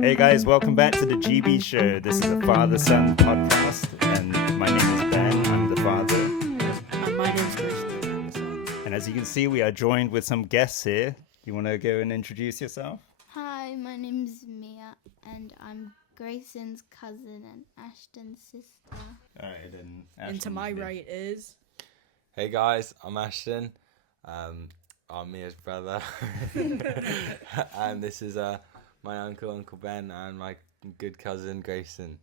Hey guys, welcome back to the GB show. This is a father-son podcast, and my name is Ben. I'm the father. And my name is Grayson, and I'm the son. And as you can see, we are joined with some guests here. You want to go and introduce yourself? Hi, my name's Mia, and I'm Grayson's cousin and Ashton's sister. All right, and And to my right is... Hey guys, I'm Ashton. I'm Mia's brother. And this is my Uncle Ben, and my good cousin Grayson.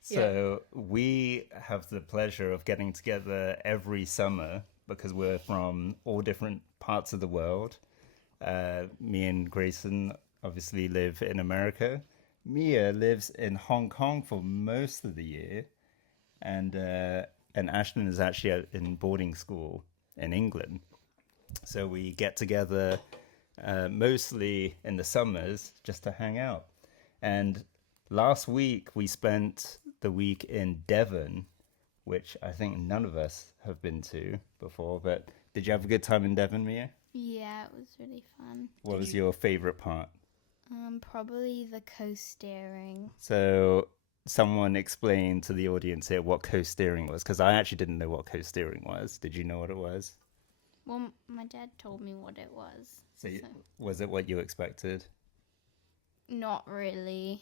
So we have the pleasure of getting together every summer because we're from all different parts of the world. Me and Grayson obviously live in America. Mia lives in Hong Kong for most of the year, and Ashton is actually in boarding school in England. So we get together mostly in the summers just to hang out. And last week we spent the week in Devon, which I think none of us have been to before. But did you have a good time in Devon, Mia? Yeah, it was really fun. What was your favorite part? Probably the coasteering. So someone explain to the audience here what coasteering was, because I actually didn't know what coasteering was. Did you know what it was? Well, my dad told me what it was. So was it what you expected? Not really.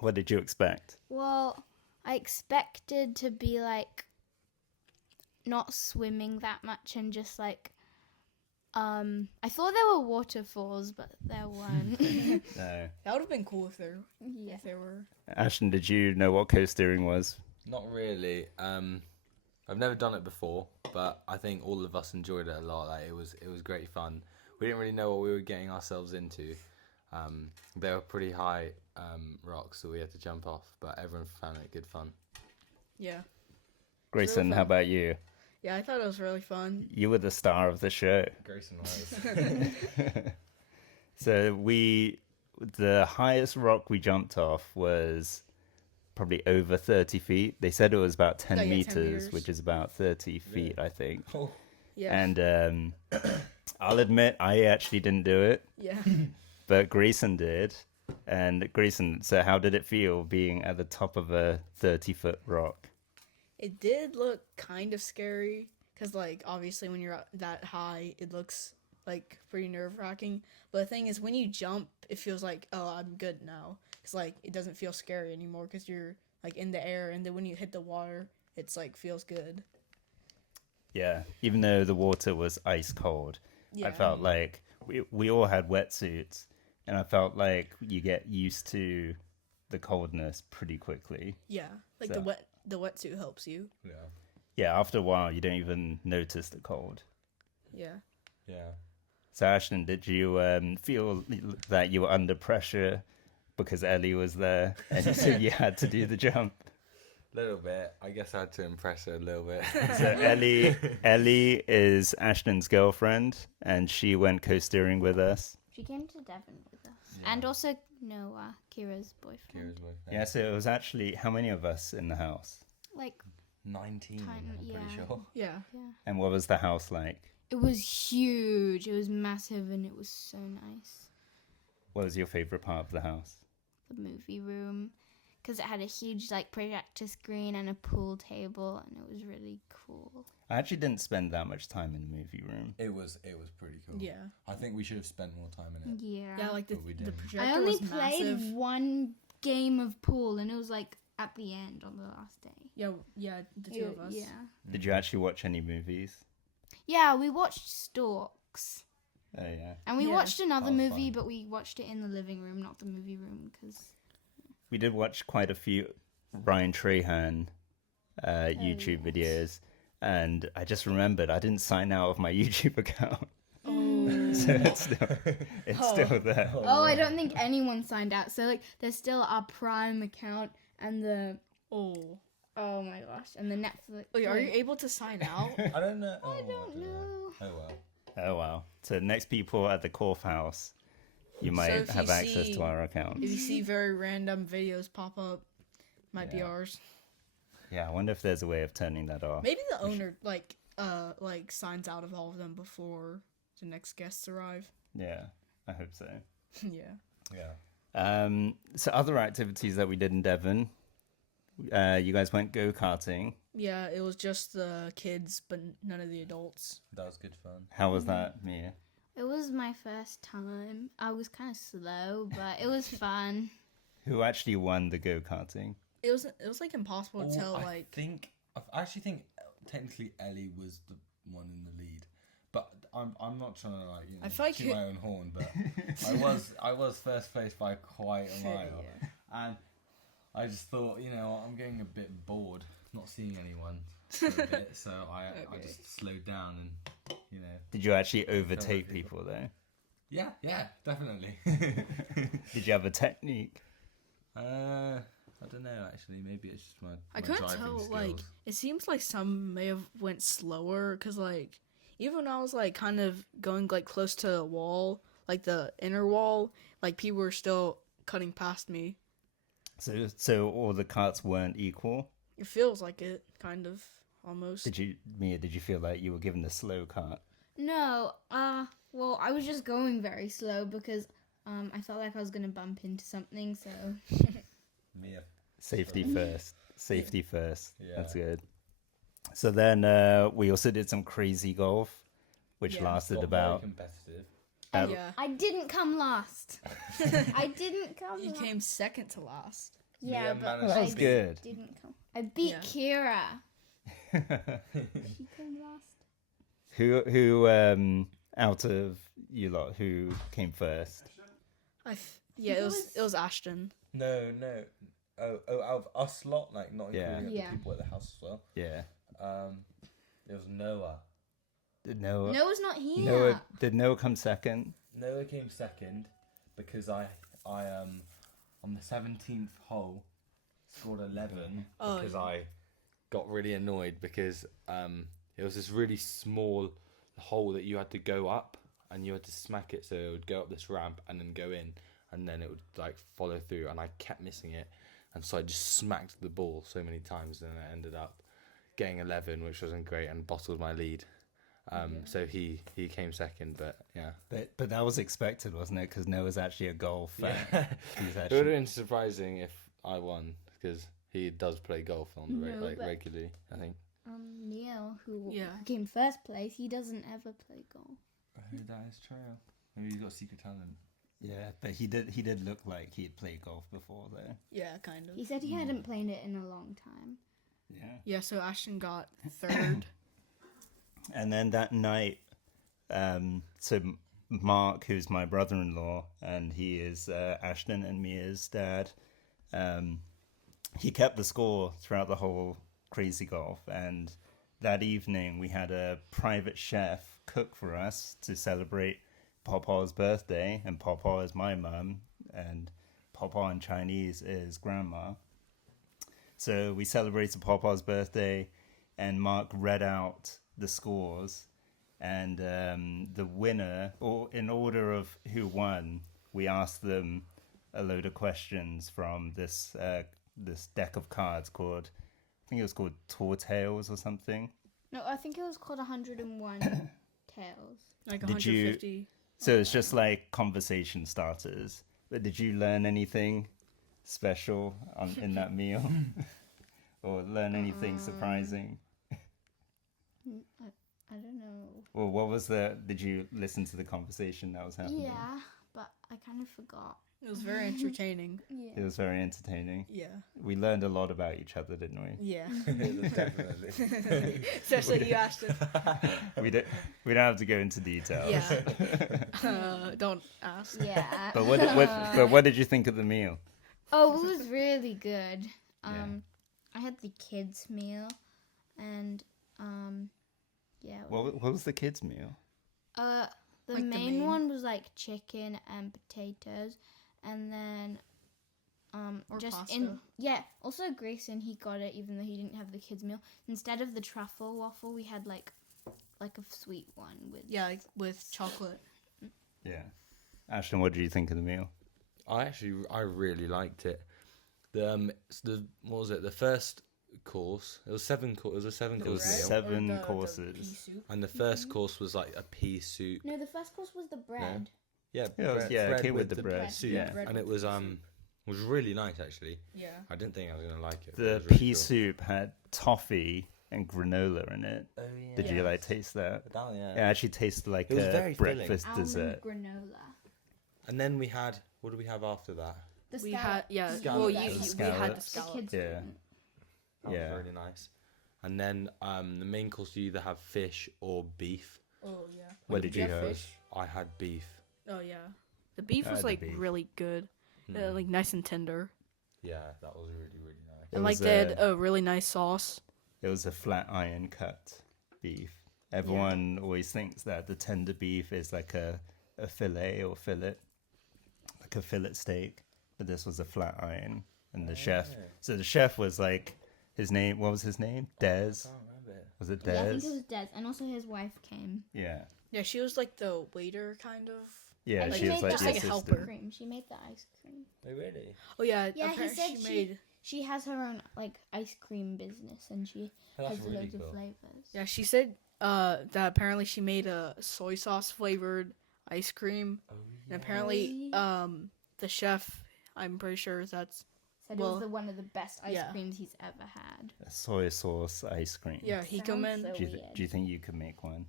What did you expect? Well, I expected to be like not swimming that much and just like I thought there were waterfalls, but there weren't. No. That would have been cool if there Yeah. were. Ashton, did you know what coasteering was? Not really. I've never done it before, but I think all of us enjoyed it a lot. Like it was great fun. We didn't really know what we were getting ourselves into. They were pretty high rocks, so we had to jump off, but everyone found it good fun. Yeah. Grayson, fun. how about you? Yeah, I thought it was really fun. You were the star of the show. Grayson was. So the highest rock we jumped off was probably over 30 feet. They said it was about 10 10 meters, meters. which is about 30 feet, I think. Oh. Yeah. And I'll admit, I actually didn't do it, Yeah. but Grayson did. And Grayson, so how did it feel being at the top of a 30-foot rock? It did look kind of scary because, like, obviously when you're that high, it looks, like, pretty nerve-wracking. But the thing is, when you jump, it feels like, oh, I'm good now. It's like, it doesn't feel scary anymore because you're, like, in the air. And then when you hit the water, it's, like, feels good. Yeah, even though the water was ice cold, Yeah. I felt like we all had wetsuits, and I felt like you get used to the coldness pretty quickly. Yeah. Like, So- the wetsuit helps you. Yeah. Yeah, after a while, you don't even notice the cold. Yeah. Yeah. So, Ashton, did you feel that you were under pressure because Ellie was there, and so you had to do the jump? Little bit. I guess I had to impress her a little bit. So Ellie is Ashton's girlfriend, and she went coasteering with us. She came to Devon with us. And also Noah, Kira's boyfriend. Kira's boyfriend. Yeah, so it was actually, how many of us in the house? Like, 19, Tiny, I'm yeah. pretty sure. Yeah. yeah. And what was the house like? It was huge. It was massive and it was so nice. What was your favorite part of the house? The movie room. Because it had a huge, like, projector screen and a pool table, and it was really cool. I actually didn't spend that much time in the movie room. It was pretty cool. Yeah. I think we should have spent more time in it. Yeah. Yeah, like the But we the didn't. projector I only was played massive. one game of pool, and it was, like, at the end on the last day. Yeah, the two of us. Yeah. Did you actually watch any movies? Yeah, we watched Storks. Oh, yeah. And we Yeah. watched another That was movie, fun. but we watched it in the living room, not the movie room, because... We did watch quite a few Ryan Trahan YouTube videos. And I just remembered I didn't sign out of my YouTube account. Oh. So it's still there. Oh, I don't think anyone signed out. So, like, there's still our Prime account and the... Oh. Oh, my gosh. And the Netflix... Wait, are you able to sign out? I don't know. I don't know. Oh well. Oh, wow. So next people at the Corf House, you So might if have you access see- to our account. If you see very random videos pop up, might be Yeah. ours. Yeah, I wonder if there's a way of turning that off. Maybe the owner like signs out of all of them before the next guests arrive. Yeah, I hope so. Yeah. Yeah. So other activities that we did in Devon, you guys went go-karting. Yeah, it was just the kids, but none of the adults. That was good fun. How was that, Mia? It was my first time. I was kind of slow, but it was fun. Who actually won the go-karting? It was like impossible to tell. I actually think technically Ellie was the one in the lead, but I'm not trying to I feel like toot my own horn, but I was first place by quite a mile, and I just thought, I'm getting a bit bored not seeing anyone for a bit, so I just slowed down and Did you actually overtake people though? yeah, definitely. Did you have a technique? I don't know actually. Maybe it's just my I couldn't driving tell. skills. Like, it seems like some may have went slower because, like, even when I was like kind of going like close to the wall, like the inner wall, like people were still cutting past me. So all the carts weren't equal. It feels like it, kind of, almost. Mia, did you feel like you were given the slow cart? No, well, I was just going very slow because I felt like I was going to bump into something, so... Mia. Safety first. Safety first. Yeah. That's good. So then we also did some crazy golf, which Yeah. lasted Got about... very competitive. Yeah. I didn't come last. I didn't come You last. came second to last. Yeah, Mia but managed Well, that I was good. didn't come. I beat Yeah. Kira. She came last. Who out of you lot, who came first? Yeah, it was Ashton. No. Oh, out of us lot, like not Yeah. including Yeah. the people at the house as well. Yeah. It was Noah. Did Noah... Noah's not here. Did Noah come second? Noah came second because I on the 17th hole scored 11 Oh, because yeah. I Got really annoyed because it was this really small hole that you had to go up and you had to smack it so it would go up this ramp and then go in and then it would like follow through, and I kept missing it, and so I just smacked the ball so many times and I ended up getting 11, which wasn't great, and bottled my lead. So he came second, but yeah. But that was expected, wasn't it? Because Noah's actually a golf fan. He's It would have actually... been surprising if I won because he does play golf on the No, but- regularly, I think. Neil, who Yeah. came first place, he doesn't ever play golf. that is true. Maybe he's got secret talent. Yeah, but he did look like he'd played golf before, though. Yeah, kind of. He said he hadn't played it in a long time. Yeah. Yeah, so Ashton got third. And then that night, so Mark, who's my brother-in-law, and he is Ashton and Mia's dad, he kept the score throughout the whole crazy golf. And that evening, we had a private chef cook for us to celebrate Papa's birthday. And Papa is my mum, and Papa in Chinese is grandma. So we celebrated Papa's birthday, and Mark read out the scores, and the winner, or in order of who won, we asked them a load of questions from this deck of cards called, I think it was called Tour Tales or something. No, I think it was called 101 Tales. Like Did you- 150. So it's just like conversation starters. But did you learn anything special in that meal? Or learn anything surprising? I don't know. Well, did you listen to the conversation that was happening? Yeah, but I kind of forgot. It was very entertaining. Yeah. It was very entertaining. Yeah. We learned a lot about each other, didn't we? Yeah. Definitely. Especially you, Ashton. We don't have to go into detail. Yeah. Don't ask. Yeah. But what did you think of the meal? Oh, it was really good. Yeah. I had the kids' meal, and yeah. What was the kids' meal? The Like the main main- one was like chicken and potatoes, and then Or just pasta. Also Grayson, he got it even though he didn't have the kids' meal. Instead of the truffle waffle, we had like a sweet one with. Yeah, like with chocolate. Yeah. Ashton, what did you think of the meal? I really liked it. What was it? The first course. It was 7 course. It was a 7-course bread? meal. Seven Or the courses. pea soup? And the first course was like a pea soup. No, the first course was the bread. Yeah, came with the bread. soup, Yeah. and it was really nice actually. Yeah. I didn't think I was gonna like it. but The it was really pea cool. soup had toffee and granola in it. Oh yeah. Did you Yeah. like taste that? Yeah. It actually tasted like It was a very filling. breakfast Almond dessert. granola. And then we had, what did we have after that? The We scallop. had yeah. Scallops. Well, The we had the scallops. The scallop. kids Yeah. didn't. That Yeah. was really nice. And then the main course you either have fish or beef. Oh yeah. What did you have? fish? I had beef. Oh yeah. The beef I was had the like beef. really good, Mm. like nice and tender. Yeah, that was really nice. It And like was, they had a really nice sauce. It was a flat iron cut beef. Everyone always thinks that the tender beef is like a fillet or fillet, like a fillet steak, but this was a flat iron. And the chef, so the chef was like, his name, what was his name? Dez? I can't remember it. Was it Yeah, I think it Dez? was Dez, and also his wife came. Yeah. Yeah, she was like the waiter kind of. Yeah, And she she was made like the the ice ice assistant. cream. She made the ice cream. Oh really? Oh yeah. Yeah, he apparently said she she- made. She has her own like ice cream business, and she Oh, that's has really loads cool. of flavors. Yeah, she said that apparently she made a soy sauce flavored ice cream, Oh and apparently Really? the chef, I'm pretty sure that's Said Well, it was one of the best ice yeah. creams he's ever had. A soy sauce ice cream. yeah Sounds hikomen. so Do you, weird. do you think you could make one?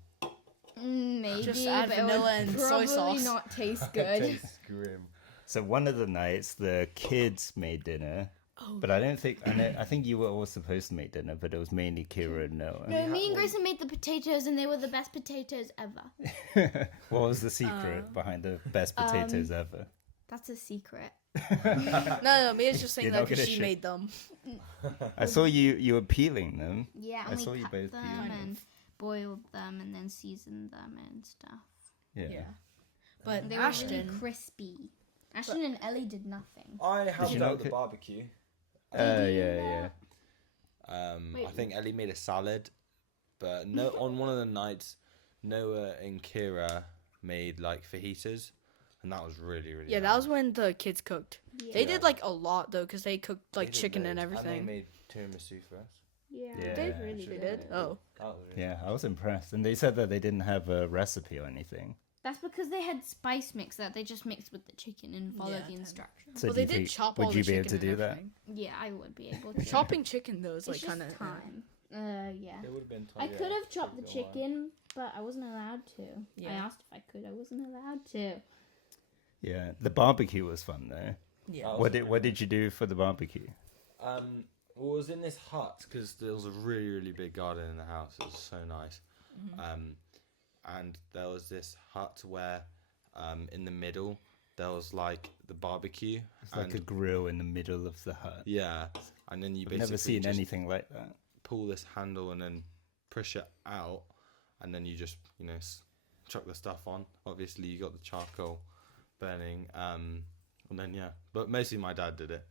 Maybe, Just add but it vanilla would and soy probably sauce. not taste good. Tastes grim. So one of the nights, the kids made dinner, Oh. but I don't think, I think you were all supposed to make dinner, but it was mainly Kira and Noah. No, me and Grayson made the potatoes, and they were the best potatoes ever. What was the secret behind the best potatoes ever? That's a secret. No, Mia's just saying You're that not because gonna she share- made them. I saw you were peeling them. Yeah, I and saw we you cut both them peel. and boiled them, and then seasoned them and stuff. Yeah. Yeah, but They were Ashton. really crispy. Ashton and Ellie did nothing. I helped you out not with the cook- barbecue. Yeah. Wait. I think Ellie made a salad, but no. On one of the nights, Noah and Kira made like fajitas, and that was really Yeah, that was when the kids cooked. Yeah. They did like a lot though, because they cooked like They did chicken and loads, everything. And they made tiramisu for us. Yeah, Yeah. they Yeah, really They good. did. Oh, That was really Yeah, I was impressed. And they said that they didn't have a recipe or anything. That's because they had spice mix that they just mixed with the chicken and followed Yeah, the kind of. instructions. So well, do you they did think, chop would all you the be able chicken to do and that? everything. Yeah, I would be able to. Chopping chicken though is It's like kind just of time. Yeah. It would have been. I could have chopped the chicken, but I wasn't allowed to. I Yeah. asked if I could. I wasn't allowed to. Yeah, the barbecue was fun though. Yeah. What did you do for the barbecue? Well, it was in this hut because there was a really big garden in the house. It was so nice. And there was this hut where, in the middle, there was like the barbecue. It's like a grill in the middle of the hut. Yeah, and then you I've basically never seen just anything like that. pull this handle and then push it out, and then you just chuck the stuff on. Obviously, you got the charcoal burning, and then but mostly my dad did it.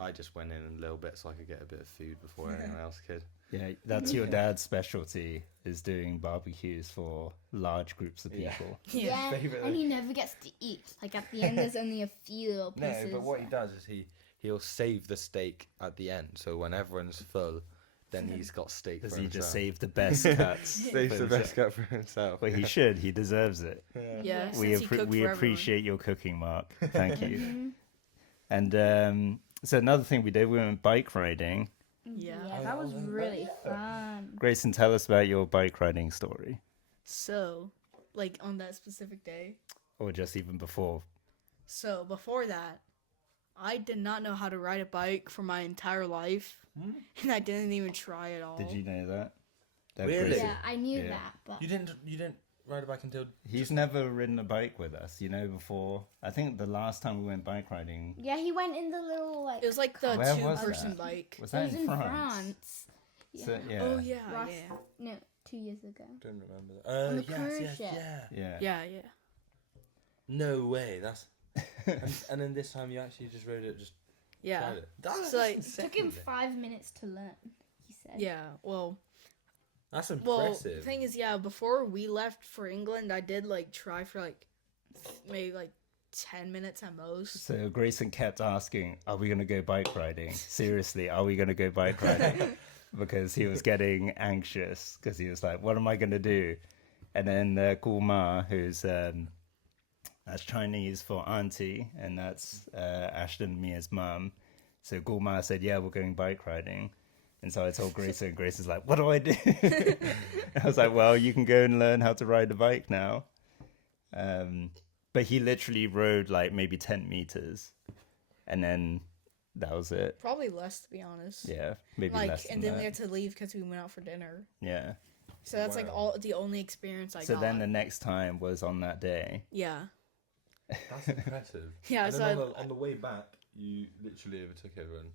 I just went in a little bit so I could get a bit of food before anyone else could. Yeah, that's your dad's specialty, is doing barbecues for large groups of Yeah. people. Yeah. And he never gets to eat. Like at the end, there's only a few little No, pieces. but what he does is he'll save the steak at the end. So when everyone's full, then he's got steak Does for he himself. just save the best cuts? Saves for the himself? best cut for himself. Well, he should. He deserves it. Yeah. We since he cooked we for appreciate your cooking, Mark. Thank you. And so another thing we did, we went bike riding. Yeah. Yeah, that was really fun. Grayson, tell us about your bike riding story, So, like on that specific day. or just even before. So before that, I did not know how to ride a bike for my entire life, and I didn't even try at all. Did you know that? Really? Grayson- Yeah, I knew Yeah. that, but You didn't ride a bike until He's never ridden a bike with us, before. I think the last time we went bike riding, yeah, he went in the little like. It was like the Where was two-person that? bike. was it that was in France? Yeah. So, yeah. Oh yeah, Ross- yeah, No, 2 years ago. don't remember that. On the cruise yes, ship. yeah. Yeah. yeah, yeah. No way. That's and then this time you actually just rode it. Just Yeah. tried it. That's So, like, insane. Took him 5 minutes to learn. He said. Yeah, well, That's the impressive. thing is, yeah, before we left for England, I did like try for like maybe like 10 minutes at most. So Grayson kept asking, "Are we going to go bike riding? Seriously, are we going to go bike riding?" Because he was getting anxious because he was like, "What am I going to do?" And then Gulma, who's That's Chinese for auntie, and that's Ashton and Mia's mum. So Gulma said, yeah, we're going bike riding. And so I told Grace, and Grace is like, what do I do? I was like, well, you can go and learn how to ride a bike now. But he literally rode like maybe 10 meters, and then that was it. Probably less, to be honest. Yeah, maybe Like, less and than then we that. had to leave because we went out for dinner. Yeah. So that's like Wow. the only experience I So got. then the next time was on that day. Yeah. That's impressive. Yeah, And so then I- on the way back, you literally overtook everyone.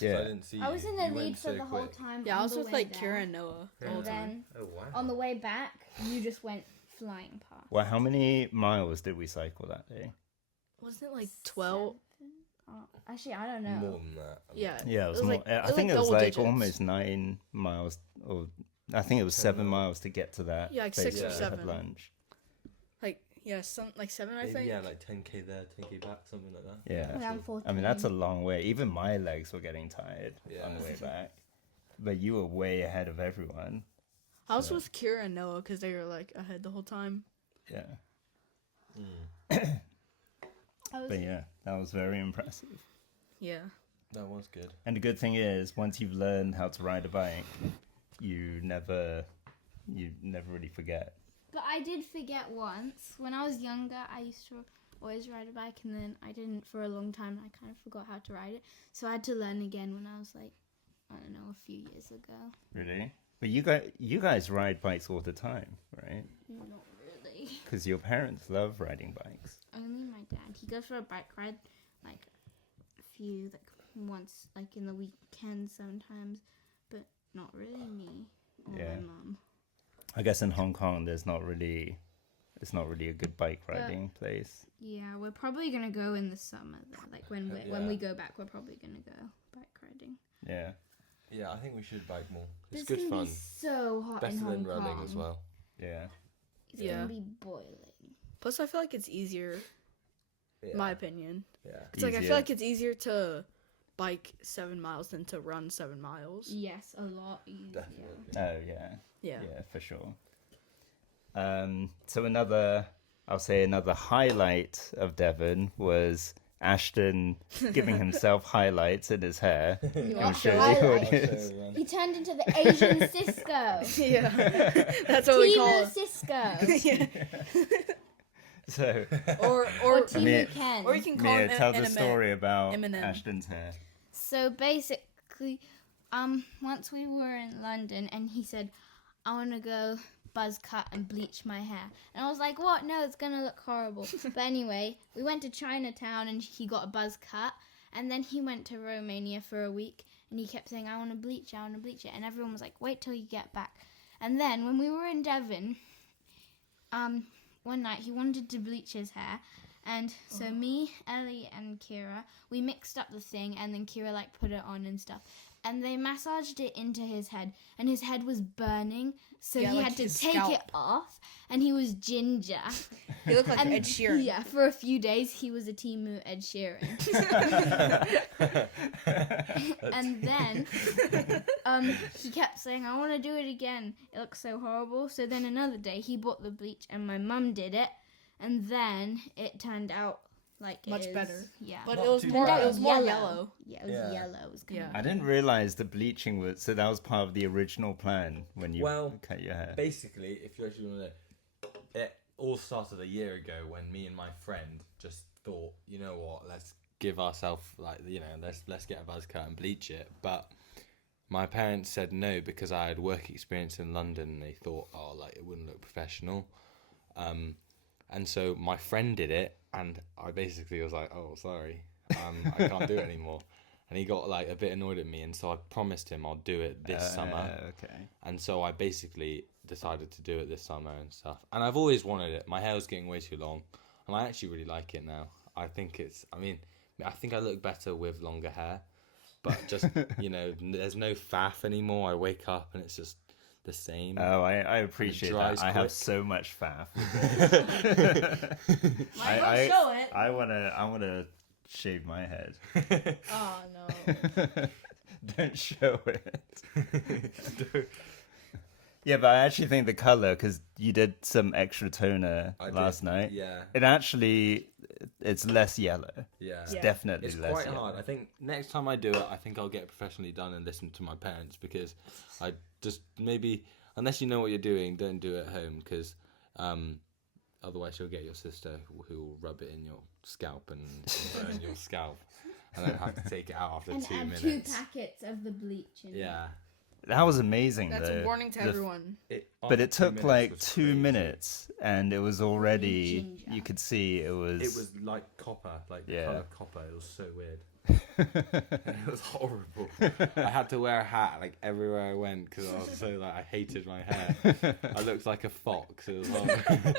Yeah. So I didn't see I was you. in the You went lead for so the whole quick. time. Yeah, I on was the with way like there. Kira and Noah the whole And time. then Oh wow. on the way back, you just went flying past. Well, how many miles did we cycle that day? Wasn't it like 12? Oh, actually, I don't know. More than that. Yeah. Yeah, it was It was more. like- I it was think like it was double like digits. almost 9 miles, or I think it was 7 miles to get to that. Yeah, like place 6 or where we had 7. lunch. Like, yeah, like 7, I Maybe, think. yeah, like 10k there, 10k back, something like that. Yeah. Around 14. I mean, that's a long way. Even my legs were getting tired on the way back. But you were way ahead of everyone. I was with Kira and Noah because they were like ahead the whole time. Yeah. I was, But yeah, that was very impressive. Yeah. That was good. And the good thing is, once you've learned how to ride a bike, you never really forget. but I did forget once. When I was younger, I used to always ride a bike, and then I didn't for a long time. I kind of forgot how to ride it, so I had to learn again when I was like, I don't know, a few years ago. Really? But you guys ride bikes all the time, right? Not really. Because your parents love riding bikes. Only my dad. He goes for a bike ride, like once, like in the weekend sometimes, but not really me or Yeah. my mum. I guess in Hong Kong, it's not really a good bike riding place. Yeah, we're probably gonna go in the summer though. Like when Yeah. we go back, we're probably gonna go bike riding. Yeah. Yeah, I think we should bike more. It's It's good gonna fun. be so hot Better in Hong than Kong. running as well. Yeah. It's Yeah. gonna be boiling. Plus, I feel like it's easier, Yeah. in my opinion. Yeah. It's like I Easier. feel like it's easier to bike 7 miles than to run 7 miles. Yes, a lot easier. Definitely. Oh yeah. Yeah. Yeah, for sure. So I'll say another highlight of Devon was Ashton giving himself highlights in his hair. You I'm want sure the highlights? audience. So, He turned into the Asian Cisco. Yeah. That's what we call Timu it. Cisco. Yeah. So Or Timu Mia- Ken. or you can call Mia, him tell the Eminem. story about Eminem. Ashton's hair. So basically, once we were in London and he said, I want to go buzz cut and bleach my hair. And I was like, what? No, it's going to look horrible. But anyway, we went to Chinatown and he got a buzz cut. And then he went to Romania for a week and he kept saying, I want to bleach it. And everyone was like, wait till you get back. And then when we were in Devon, one night he wanted to bleach his hair. And so me, Ellie, and Kira, we mixed up the thing, and then Kira like put it on and stuff. And they massaged it into his head, and his head was burning, so Yeah, he like had to his take scalp. it off, and he was ginger. He looked like and Ed Sheeran. Yeah, for a few days he was a Timu Ed Sheeran. And then he kept saying, I want to do it again. It looks so horrible. So then another day he bought the bleach and my mum did it. And then it turned out like Much it is. better. Yeah. But Not it was too more bad. it was more yellow. Yeah, it was Yeah. yellow. It was kind Yeah. of I didn't realize the bleaching was so that was part of the original plan when you Well, cut your hair. basically, if you actually want to, it all started a year ago when me and my friend just thought, you know what, let's give ourselves let's get a buzz cut and bleach it. But my parents said no because I had work experience in London and they thought, it wouldn't look professional. And so my friend did it, and I basically was like, oh, sorry, I can't do it anymore. And he got like a bit annoyed at me, and so I promised him I'll do it this summer. Okay. And so I basically decided to do it this summer and stuff. And I've always wanted it. My hair was getting way too long, and I actually really like it now. I think I look better with longer hair, but just, there's no faff anymore. I wake up and it's just the same. Oh, I appreciate dries that. I have quick. so much faff. Might as well show it. I wanna shave my head. Oh no. Don't show it. Yeah, but I actually think the color, because you did some extra toner I did, last night. yeah. It's less yellow. Yeah. It's Yeah. definitely It's less quite yellow. hard. I think next time I do it, I think I'll get it professionally done and listen to my parents, because I just maybe, unless you know what you're doing, don't do it at home, because otherwise you'll get your sister who will rub it in your scalp and burn your scalp, and then have to take it out after And 2 add minutes. 2 packets of the bleach in. Yeah. That was amazing, That's though. a warning to The- everyone. But it took 2 minutes like was 2 crazy. minutes, and it was already. Ginger. You could see it was. It was like copper, like the Yeah. colour of copper. It was so weird. It was horrible. I had to wear a hat like everywhere I went because I was so like I hated my hair. I looked like a fox. It was horrible.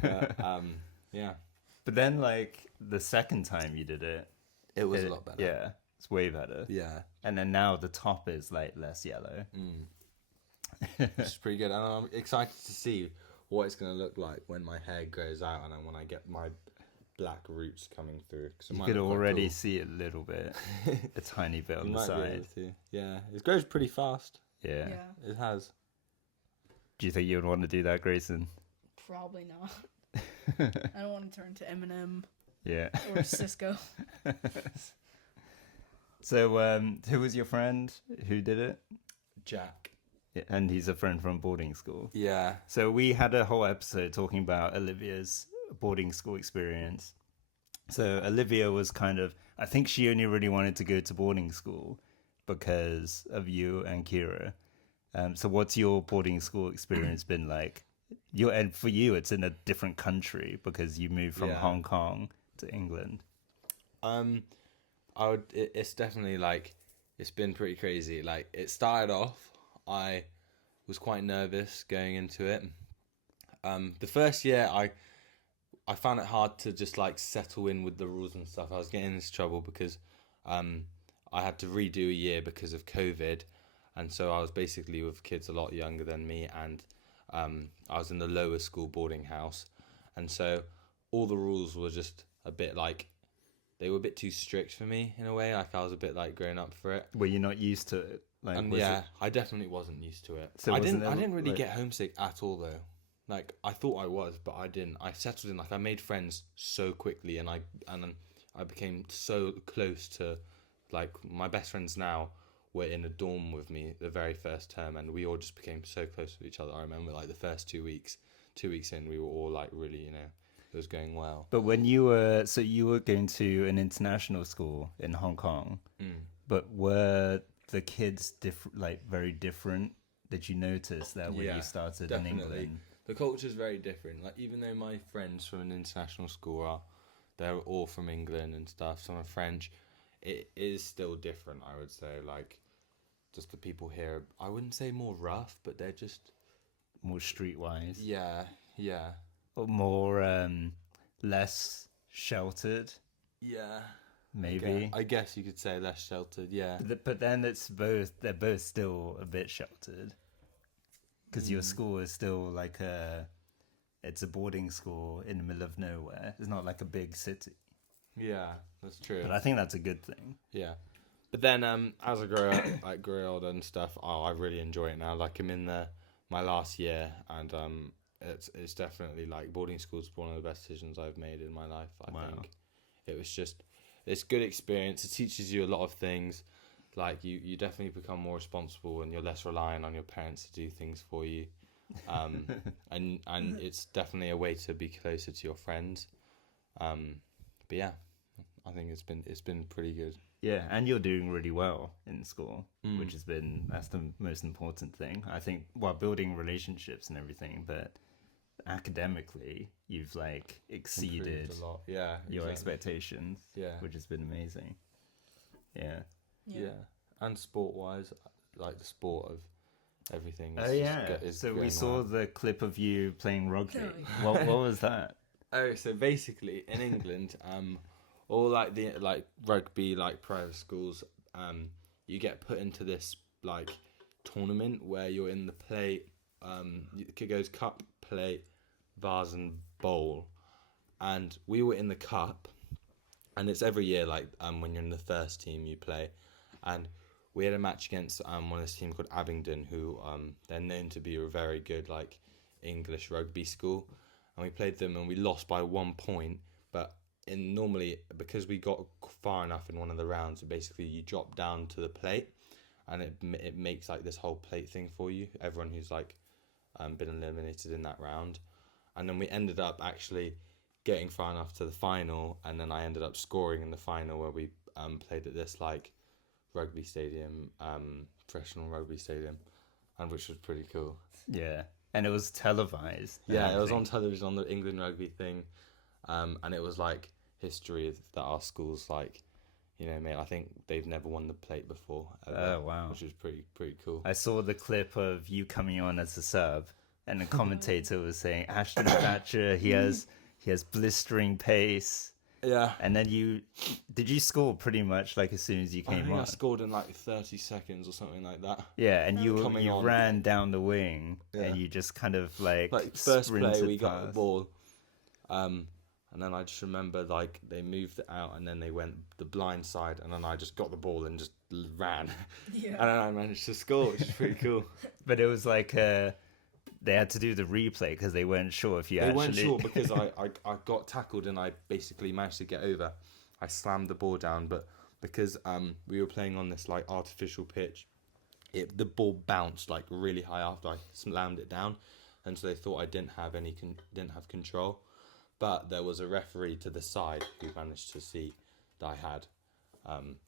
But, yeah, But then, like the second time you did it, it was a lot better. Yeah, it's way better. Yeah, And then now the top is like less yellow. it's pretty good, and I'm excited to see what it's gonna look like when my hair grows out and then when I get my black roots coming through. 'Cause it You might could look quite already cool. see it a little bit, a tiny bit on You the might be able side. to. Yeah, it grows pretty fast. Yeah. Yeah, It has. Do you think you would want to do that, Grayson? probably not. I don't want to turn to Eminem Yeah. or Cisco. So, who was your friend who did it? Jack. Yeah, and he's a friend from boarding school. Yeah. So we had a whole episode talking about Olivia's boarding school experience. So Olivia was kind of, I think she only really wanted to go to boarding school because of you and Kira. So what's your boarding school experience been like? And for you, it's in a different country because you moved from Yeah. Hong Kong to England. It's definitely like, it's been pretty crazy. Like, it started off, I was quite nervous going into it. The first year, I found it hard to just like settle in with the rules and stuff. I was getting into trouble because I had to redo a year because of COVID, and so I was basically with kids a lot younger than me, and I was in the lower school boarding house, and so all the rules were just a bit like, they were a bit too strict for me in a way. Like, I was a bit like grown up for it. Were you not used to it? Like, And was yeah, it- I definitely wasn't used to it. So I wasn't didn't. I it, didn't really like- get homesick at all though. Like, I thought I was, but I didn't. I settled in. Like, I made friends so quickly, and I became so close to, like, my best friends now were in a dorm with me the very first term, and we all just became so close with each other. I remember like the first 2 weeks. 2 weeks in, we were all like really, it was going well. But when you were going to an international school in Hong Kong, but were the kids very different? Did you notice that when you started in England? The culture's very different. Like, even though my friends from an international school they're all from England and stuff, some are French, it is still different, I would say. Like, just the people here, I wouldn't say more rough, but they're just, More streetwise? yeah, Or more less sheltered, yeah. maybe? I guess you could say less sheltered, yeah. But then they're both still a bit sheltered. Because your school is still like it's a boarding school in the middle of nowhere. It's not like a big city. Yeah, that's true. But I think that's a good thing. Yeah. But then as I grow up, like grow older and stuff, I really enjoy it now. Like, I'm in my last year, and it's definitely like boarding school's one of the best decisions I've made in my life. I think it was just, it's good experience. It teaches you a lot of things. Like, you definitely become more responsible, and you're less reliant on your parents to do things for you. And it's definitely a way to be closer to your friends. But yeah, I think it's been pretty good. Yeah, and you're doing really well in school, that's the most important thing. I think, while building relationships and everything, but academically, you've like exceeded Improved a lot. Yeah, your exactly. expectations. Yeah. Which has been amazing. Yeah. Yeah. And sport-wise, like the sport of everything. Oh yeah. So we saw the clip of you playing rugby. Oh, yeah. What was that? Oh, so basically in England, all like the rugby, like private schools, you get put into this like tournament where you're in the plate. It goes cup, plate, vase, and bowl, and we were in the cup, and it's every year. Like when you're in the first team, you play, and we had a match against one of this team called Abingdon, who they're known to be a very good like English rugby school, and we played them and we lost by 1 point. But normally, because we got far enough in one of the rounds, basically you drop down to the plate, and it makes like this whole plate thing for you. Everyone who's like been eliminated in that round, and then we ended up actually getting far enough to the final, and then I ended up scoring in the final where we played at this like rugby stadium, professional rugby stadium, and which was pretty cool. Yeah, and it was televised. Yeah, it was on television on the England rugby thing, and it was like history that our school's like, you know, mate. I think they've never won the plate before. Ever, Oh, wow. Which was pretty cool. I saw the clip of you coming on as a sub, and the commentator was saying Ashton Thatcher, he has blistering pace. Yeah. And then did you score pretty much like as soon as you I came think I on? scored in like 30 seconds or something like that. Yeah, and you Coming on. ran down the wing, Yeah. and you just kind of like First play sprinted we got the past. ball, and then I just remember like they moved it out and then they went the blind side, and then I just got the ball and just ran, Yeah. and then I managed to score, which is pretty cool. But it was like they had to do the replay because they weren't sure if you They actually. weren't sure because I got tackled and I basically managed to get over. I slammed the ball down, but because we were playing on this like artificial pitch, the ball bounced like really high after I slammed it down, and so they thought I didn't have control. But there was a referee to the side who managed to see that I had,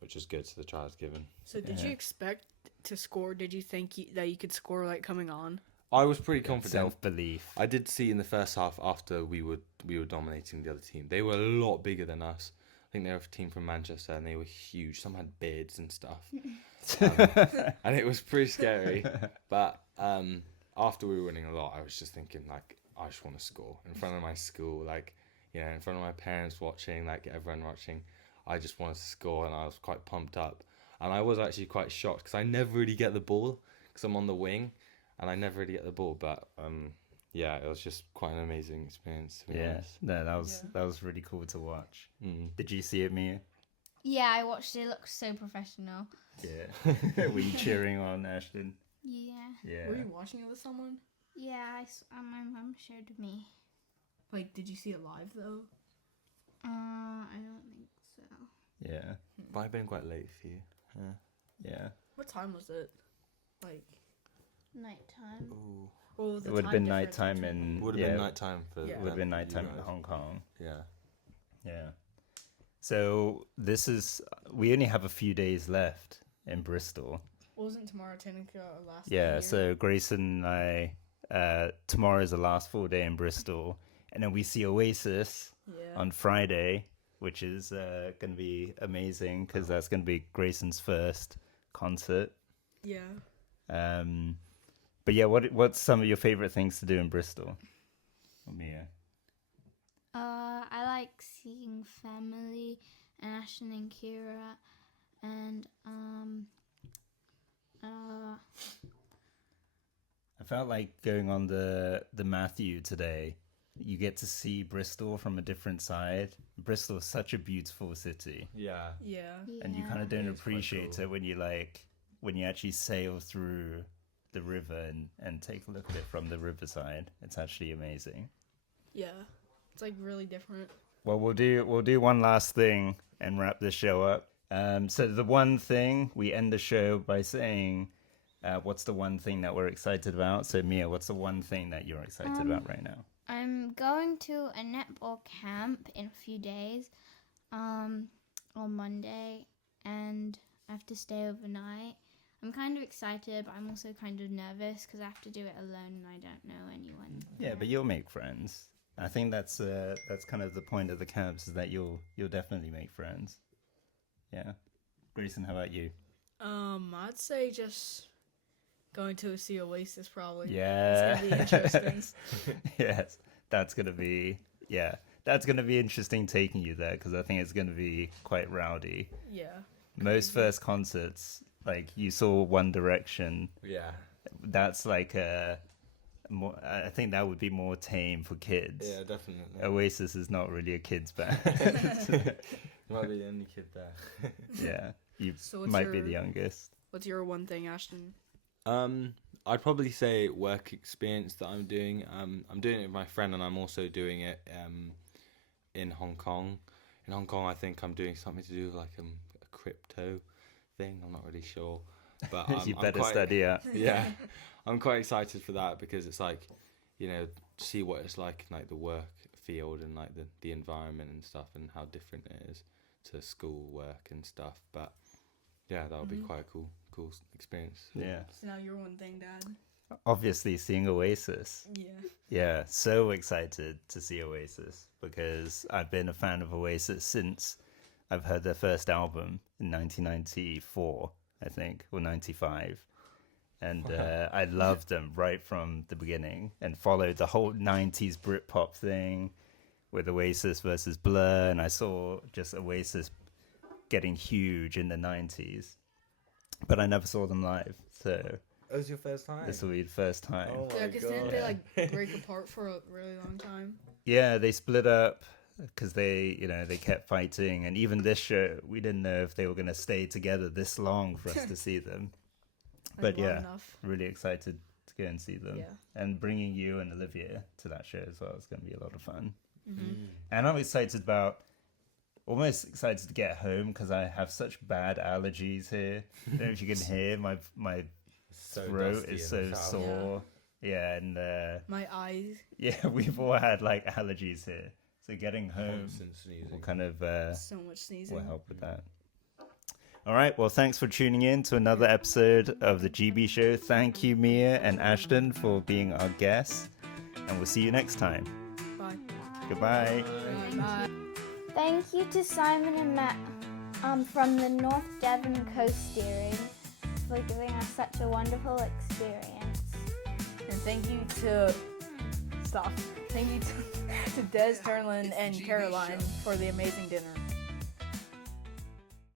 which was good. So the try was given. So did you expect to score? Did you think that you could score like coming on? I was pretty confident. Self-belief. I did see in the first half after we were dominating the other team. They were a lot bigger than us. I think they were a team from Manchester and they were huge. Some had beards and stuff, and it was pretty scary. But after we were winning a lot, I was just thinking like, I just want to score in front of my school, like, you know, in front of my parents watching, like everyone watching. I just wanted to score, and I was quite pumped up. And I was actually quite shocked because I never really get the ball because I'm on the wing, and I never really get the ball. But yeah, it was just quite an amazing experience. To be Yeah, honest. no, that was really cool to watch. Mm. Did you see it, Mia? Yeah, I watched it. It looked so professional. Yeah. Were you cheering on Ashton? Yeah. Yeah. Were you watching it with someone? Yeah, my mum showed me. Like, did you see it live though? I don't think so. Yeah. Might have been quite late for you. Yeah. What time was it? Like, Nighttime. Ooh. well, It would have been nighttime in. Would have been nighttime for. Yeah. Would have been you nighttime in guys. Hong Kong. Yeah. Yeah. So we only have a few days left in Bristol. Wasn't tomorrow technically our last? Yeah. day So Grayson and I, tomorrow is the last full day in Bristol, and then we see Oasis Yeah. on Friday, which is going to be amazing because that's going to be Grayson's first concert. Yeah. But yeah, what's some of your favorite things to do in Bristol? Mia. I like seeing family and Ashton and Kira, and I felt like going on the Matthew today. You get to see Bristol from a different side. Bristol is such a beautiful city, Yeah. Yeah. and you yeah. kind of don't It is quite appreciate cool. it when you actually sail through the river and take a look at it from the riverside. It's actually amazing. Yeah. It's like really different. Well, we'll do one last thing and wrap the show up. So the one thing, we end the show by saying, what's the one thing that we're excited about? So Mia, what's the one thing that you're excited about right now? I'm going to a netball camp in a few days, on Monday, and I have to stay overnight. I'm kind of excited, but I'm also kind of nervous because I have to do it alone and I don't know anyone. Yeah, but you'll make friends. I think that's kind of the point of the camps, is that you'll definitely make friends. Yeah. Grayson, how about you? I'd say just going to see Oasis probably. Yeah. It's gonna be interesting. Yes, that's gonna be interesting taking you there, because I think it's gonna be quite rowdy. Yeah. Most first concerts, like you saw One Direction, Yeah. that's like I think that would be more tame for kids. Yeah, definitely. Oasis is not really a kids band. Might be the only kid there. Yeah, you So what's might be your- the youngest. What's your one thing, Ashton? I'd probably say work experience that I'm doing. I'm doing it with my friend, and I'm also doing it in Hong Kong. In Hong Kong, I think I'm doing something to do with like a crypto thing. I'm not really sure, but You I'm better quite, study it. Yeah, I'm quite excited for that because it's like, you know, see what it's like in like the work field and like the environment and stuff and how different it is to school work and stuff. But yeah, that would be quite a cool experience. Yeah. So now your one thing, Dad. Obviously, seeing Oasis. Yeah. Yeah, so excited to see Oasis because I've been a fan of Oasis since I've heard their first album in 1994, I think, or 95. And I loved them right from the beginning and followed the whole 90s Britpop thing with Oasis versus Blur. And I saw just Oasis getting huge in the 90s. But I never saw them live, so That was your first time? this will be the first time. Oh Yeah, my because didn't they God. like break apart for a really long time? Yeah, they split up because they kept fighting, and even this show, we didn't know if they were going to stay together this long for us to see them. Like, But long yeah, enough. really excited to go and see them. Yeah. And bringing you and Olivia to that show as well is going to be a lot of fun. Mm-hmm. And I'm almost excited to get home because I have such bad allergies here. I don't know if you can hear my So throat dusty is in so the shower. sore. Yeah, and My eyes. yeah, we've all had like allergies here. So getting home Constant sneezing. will kind of So much sneezing. will help with that. All right, well, thanks for tuning in to another episode of the GB Show. Thank you, Mia and Ashton, for being our guests, and we'll see you next time. Bye. Goodbye. Bye. Thank you to Simon and Matt from the North Devon Coasteering for giving us such a wonderful experience. And thank you to Thank you to Dez Turland and Caroline for the amazing dinner.